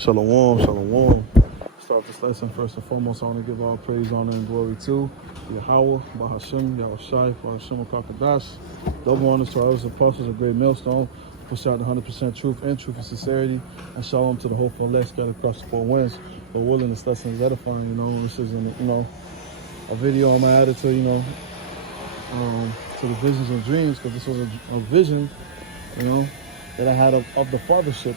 Shalom, shalom. Start this lesson first and foremost. I want to give all praise, honor, and glory to Yahweh, Bahashim, Yahushai, Bahashim, Kakadash. Double honors to our elders, apostles, a great millstone. Push out the 100% truth and truth and sincerity. And shalom to the hopeful elect scattered across the four winds. But willing this lesson is edifying. This isn't, a video I'm added to, to the visions and dreams, because this was a vision, that I had of the fathership,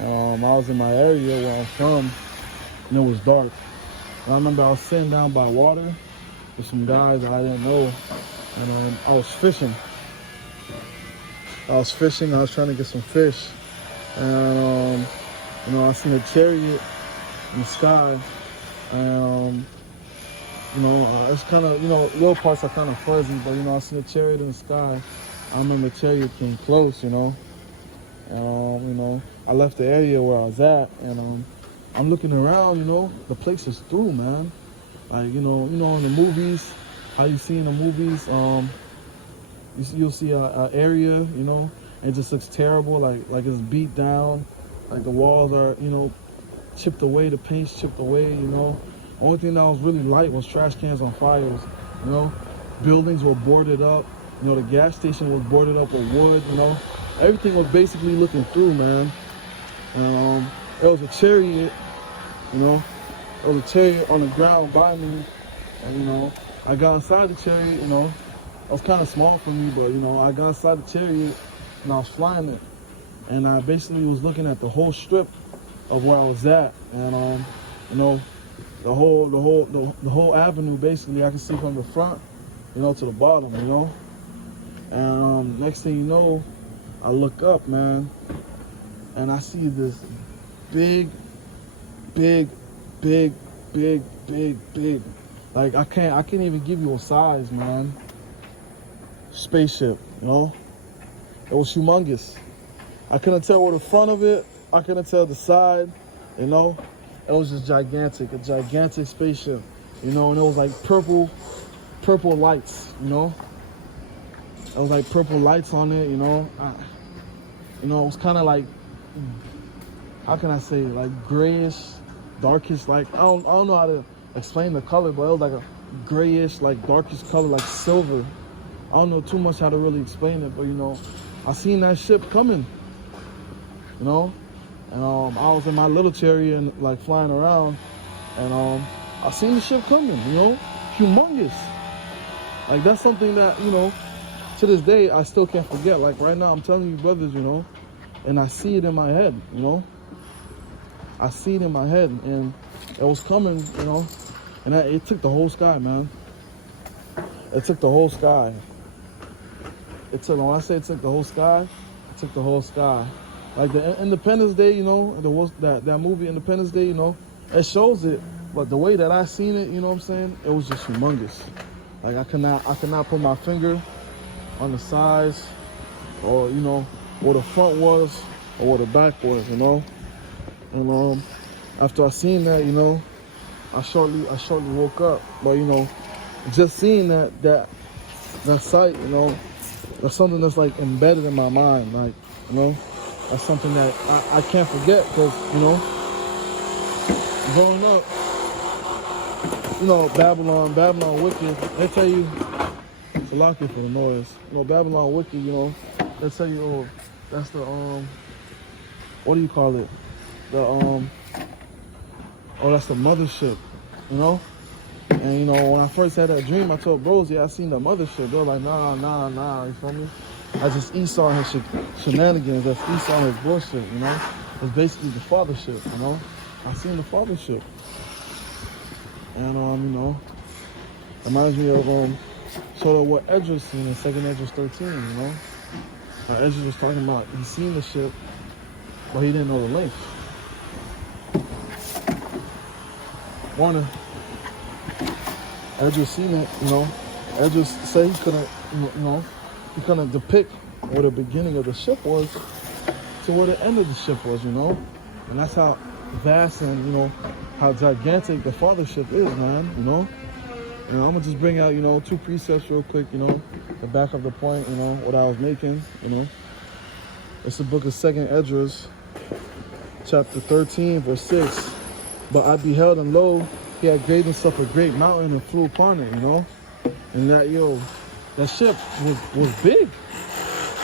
I was in my area where I'm from, and it was dark. And I remember I was sitting down by water with some guys that I didn't know, and I was fishing. I was trying to get some fish, and I seen a chariot in the sky, and it's kind of, little parts are kind of fuzzy, but I seen a chariot in the sky. I remember the chariot came close, I left the area where I was at, and I'm looking around, the place is through, man. Like, in the movies, how you see in the movies, you'll see a area, it just looks terrible, like it's beat down, like the walls are, chipped away, the paint's chipped away, Only thing that was really light was trash cans on fires, buildings were boarded up, the gas station was boarded up with wood, everything was basically looking through, man. And there was a chariot, there was a chariot on the ground by me, and I got inside the chariot, it was kind of small for me, but I got inside the chariot and I was flying it, and I basically was looking at the whole strip of where I was at, and the whole avenue basically I could see from the front, to the bottom, and next thing you know, I look up, man, and I see this big, like I can't even give you a size, man. Spaceship, it was humongous. I couldn't tell where the front of it, I couldn't tell the side, it was just gigantic, a gigantic spaceship, and it was like purple lights, it was like purple lights on it, it was kind of like, how can I say, like grayish, darkish, like, I don't know how to explain the color, but it was like a grayish, like darkish color, like silver. I don't know too much how to really explain it, but I seen that ship coming, and I was in my little chariot and like flying around, and I seen the ship coming, humongous. Like that's something that, to this day, I still can't forget. Like right now, I'm telling you brothers, and I see it in my head, I see it in my head, and it was coming, and it took the whole sky, man. It took the whole sky. When I say it took the whole sky, it took the whole sky. Like the Independence Day, that movie Independence Day, it shows it, but the way that I seen it, it was just humongous. Like I could not put my finger on the size, or where the front was or where the back was, and after I seen that, I shortly woke up, but just seeing that sight, that's something that's like embedded in my mind, like that's something that I can't forget, because growing up, Babylon wicked, they tell you, it's a lucky for the noise. Babylon wicked, they tell you, oh, that's the what do you call it? That's the mothership, And when I first had that dream, I told bros, yeah, I seen the mothership. They were like, nah, you feel me? That's just Esau and his shenanigans. That's Esau and his bullshit, It's basically the fathership, I seen the fathership, and reminds me of sort of what Edris seen in 2nd Edris 13, How Edris was talking about he seen the ship, but he didn't know the length. Warner, Edris seen it, Edris said he couldn't depict where the beginning of the ship was to where the end of the ship was, and that's how vast and how gigantic the fathership is, man, I'm gonna just bring out, 2 precepts real quick, the back of the point, what I was making, It's the book of 2nd Esdras, chapter 13, verse 6. But I beheld, and lo, he had graved himself a great mountain and flew upon it, you know? And that, yo, that ship was big.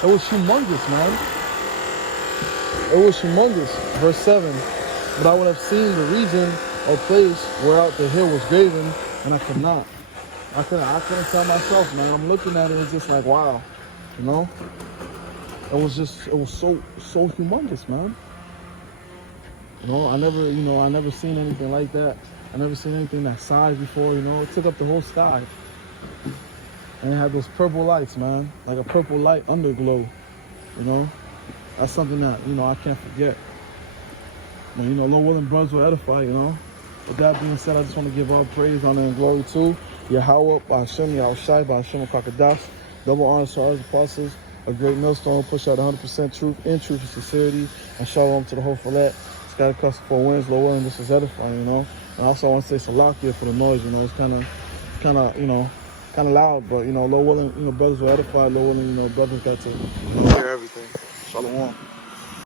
It was humongous, man. It was humongous. Verse 7. But I would have seen the region or place whereout the hill was graven, and I could not. I couldn't tell myself, man. I'm looking at it, it's just like, wow, you know? It was so humongous, man. You know, I never seen anything like that. I never seen anything that size before, you know? It took up the whole sky. And it had those purple lights, man. Like a purple light underglow, you know? That's something that, you know, I can't forget. And, you know, Lord willing, brothers will edify, you know? With that being said, I just want to give all praise, honor, and glory to Yahweh, Ba'ashem, Yahushai, Ba'ashem, Kakadash. Double honor to our apostles. A great millstone, push out 100% truth, in truth and sincerity. And shalom to the whole fillet. It's got a custom for wins, Lord willing, this is edifying, you know? And also I want to say Salakia for the noise, you know? It's kind of, you know, kind of loud, but, you know, Lord willing, you know, brothers will edify. Lord willing, you know, brothers got to hear everything. Shalom.